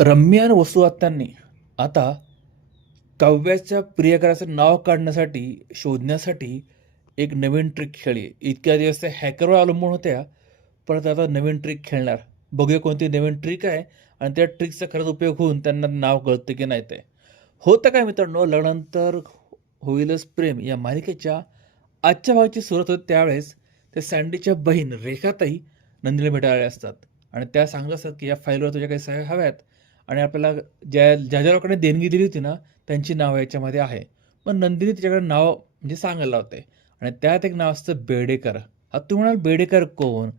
रम्या आणि वसू हत्यांनी आता काव्याच्या प्रियकराचं नाव काढण्यासाठी शोधण्यासाठी एक नवीन ट्रिक खेळली. इतक्या दिवस त्या हॅकरवर अवलंबून होत्या, परत आता नवीन ट्रिक खेळणार. बघूया कोणती नवीन ट्रिक आहे आणि त्या ट्रिकचा खरंच उपयोग होऊन त्यांना नाव कळतं की नाही ते. होतं काय मित्रांनो, लग्नानंतर होईलच प्रेम या मालिकेच्या आजच्या भागाची सुरुवात होते त्यावेळेस त्या सँडीच्या बहीण रेखाताई नंदिनीला भेटायला आल्या असतात आणि त्या सांगत असतात की या फाईलवर तुझ्या काही सह्या हव्यात आणि आपल्याला ज्या ज्या लोकांनी देणगी दिली होती ना त्यांची नावं याच्यामध्ये आहे. पण नंदिनी तिच्याकडे नाव म्हणजे सांगायला लावते आणि त्यात एक नाव असतं बेडेकर. आता तुम्ही म्हणाल बेडेकर कोण?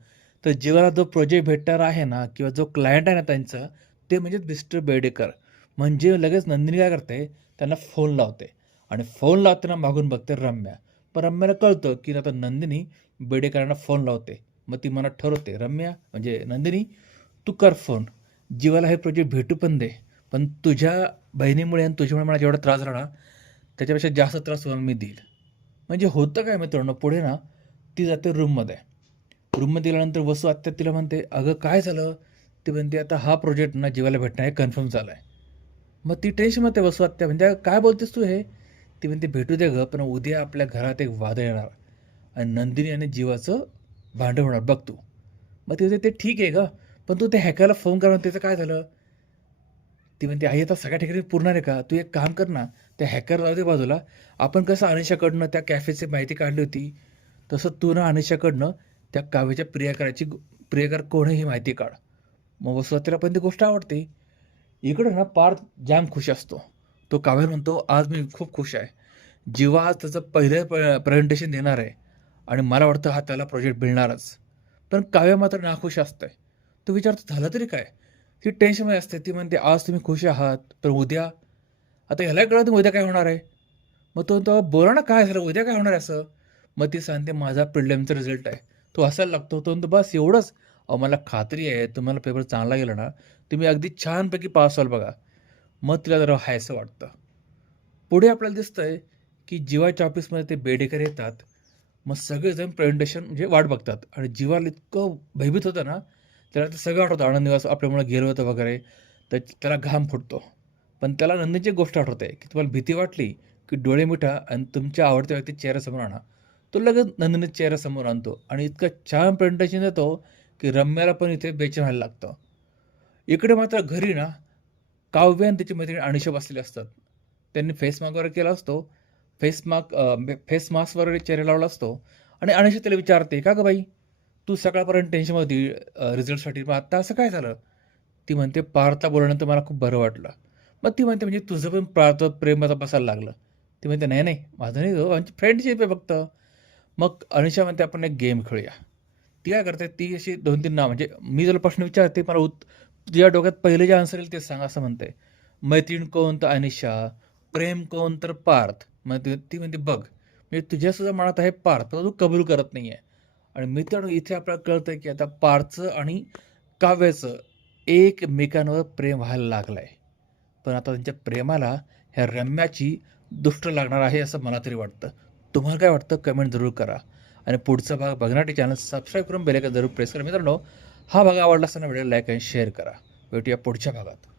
तर जीवाला जो प्रोजेक्ट भेटणार आहे ना किंवा जो क्लायंट आहे ना त्यांचा, ते म्हणजे मिस्टर बेडेकर. म्हणजे लगेच नंदिनी काय करते, त्यांना फोन लावते आणि फोन लावताना मागून बघते रम्या. पण रम्याला कळतं की आता नंदिनी बेडेकरांना फोन लावते. मग ती मनात ठरवते, रम्या म्हणजे नंदिनी, तू कर फोन, जीवाला हे प्रोजेक्ट भेटू पण दे, पण तुझ्या बहिणीमुळे आणि तुझ्यामुळे मला जेवढा त्रास झाला ना त्याच्यापेक्षा जास्त त्रास तुम्हाला मी देईल. म्हणजे होतं काय मित्रांनो, पुढे ना ती जाते रूममध्ये. रूममध्ये गेल्यानंतर वसू आत्या तिला म्हणते, अगं काय झालं? ती म्हणते, आता हा प्रोजेक्ट ना जीवाला भेटणार आहे, कन्फर्म झाला आहे. मग ती टेन्शनमध्ये वसू आत्या म्हणजे, काय बोलतेस तू हे? ती म्हणते, भेटू दे गं, पण उद्या आपल्या घरात एक वादळ येणार आणि नंदिनी आणि जीवाचं भांडण होणार बघ तू. मग ते ते ठीक आहे का, पण तू त्या हॅकरला फोन करा, त्याचं काय झालं? ती म्हणते, आई आता सगळ्या ठिकाणी पुरणार आहे का? तू एक काम कर ना, त्या हॅकर लावू दे बाजूला. आपण कसं अनिशाकडनं त्या कॅफेची माहिती काढली होती, तसं तू ना अनिशाकडनं त्या काव्याच्या प्रियकर कोण आहे ही माहिती काढ. मग वसुहतीला पण ती गोष्ट आवडते. इकडं ना पार्थ जाम खुश असतो. तो काव्याला म्हणतो, आज मी खूप खुश आहे. जीवा आज त्याचं पहिलं प्रेझेंटेशन देणार आहे आणि मला वाटतं हा त्याला प्रोजेक्ट मिळणारच. पण काव्य मात्र नाखुश असतंय. तो विचारतो, झालं तरी काय? ती टेन्शनमध्ये असते. ती म्हणते, आज तुम्ही खुश आहात, पण उद्या? आता ह्याला कळत नाही उद्या काय होणार आहे. मग तो बोला ना, काय झालं उद्या काय होणार आहे असं? मग ती सांगते, माझा प्रिलिमचा रिझल्ट आहे. तो हसायला लागतो. तो म्हणतो, बस एवढंच? अहो मला खात्री आहे तुम्हाला पेपर चांगला गेला ना, तुम्ही अगदी छानपैकी पास व्हाल बघा. मग तिला जरा हायसं वाटतं. पुढे आपल्याला दिसतंय की जीवाच्या ऑफिसमध्ये ते बेडेकर येतात. मग सगळेजण प्रेझेंटेशन म्हणजे वाट बघतात आणि जीवाला इतकं भयभीत होतं ना, त्याला ते सगळं आठवतं. आनंद निवास आपल्यामुळे गेलं होतं वगैरे, तर त्याला घाम फुटतो. पण त्याला नंदीची एक गोष्ट आठवते की तुम्हाला भीती वाटली की डोळे मिटा आणि तुमच्या आवडत्या व्यक्ती चेहऱ्यासमोर आणा. तो लगेच नंदिनीच्या चेहऱ्यासमोर आणतो आणि इतकं छान प्रेझेंटेशन देतो की रम्याला पण इथे बेचैन व्हायला लागतं. इकडे मात्र घरी ना काव्य आणि त्याची मैत्रीण अनिशा बसलेली असतात. त्यांनी फेस मास्क वगैरे केला असतो. फेस मास्क वगैरे चेहरा लावला असतो आणि अनिशा त्याला विचारते, "का गं बाई, तू सकाळपर्यंत टेन्शनमध्ये होती रिझल्टसाठी, मग आत्ता असं काय झालं?" ती म्हणते, "पार्थला बोलल्यानंतर मला खूप बरं वाटलं." मग ती म्हणते, "म्हणजे तुझं पण पार्थवर प्रेम आता बसायला लागलं?" ती म्हणते, "नाही, नाही, माझं नाही गं, आमची फ्रेंडशिप आहे फक्त." मग अनिशा म्हणते, "आपण एक गेम खेळूया." ती काय करते, ती अशी 2-3 नाव म्हणजे मी तुला प्रश्न विचारते, मला तुझ्या डोक्यात पहिलं जे आन्सर येईल ते सांग असं म्हणते. मैत्रीण कोण? तर अनिशा. प्रेम कोण? तर पार्थ. मग ती म्हणते, बघ म्हणजे तुझ्यासुद्धा मनात आहे पार्थ, पण तू कबूल करत नाही आहे. आणि मित्रांनो इथे आपल्याला कळतंय की आता पार्थचं आणि काव्याचं एकमेकांवर प्रेम व्हायला लागलंय. पण आता त्यांच्या प्रेमाला ह्या रम्याची दुष्ट लागणार आहे असं मला तरी वाटतं. तुम्हाला काय वाटतं? कमेंट जरूर करा. आणि पुढचा भाग बघण्यासाठी चॅनल सबस्क्राईब करून बेल आयकॉन जरूर प्रेस करा. मित्रांनो, हा भाग आवडला असताना व्हिडिओ लाईक आणि शेअर करा. भेटूया पुढच्या भागात.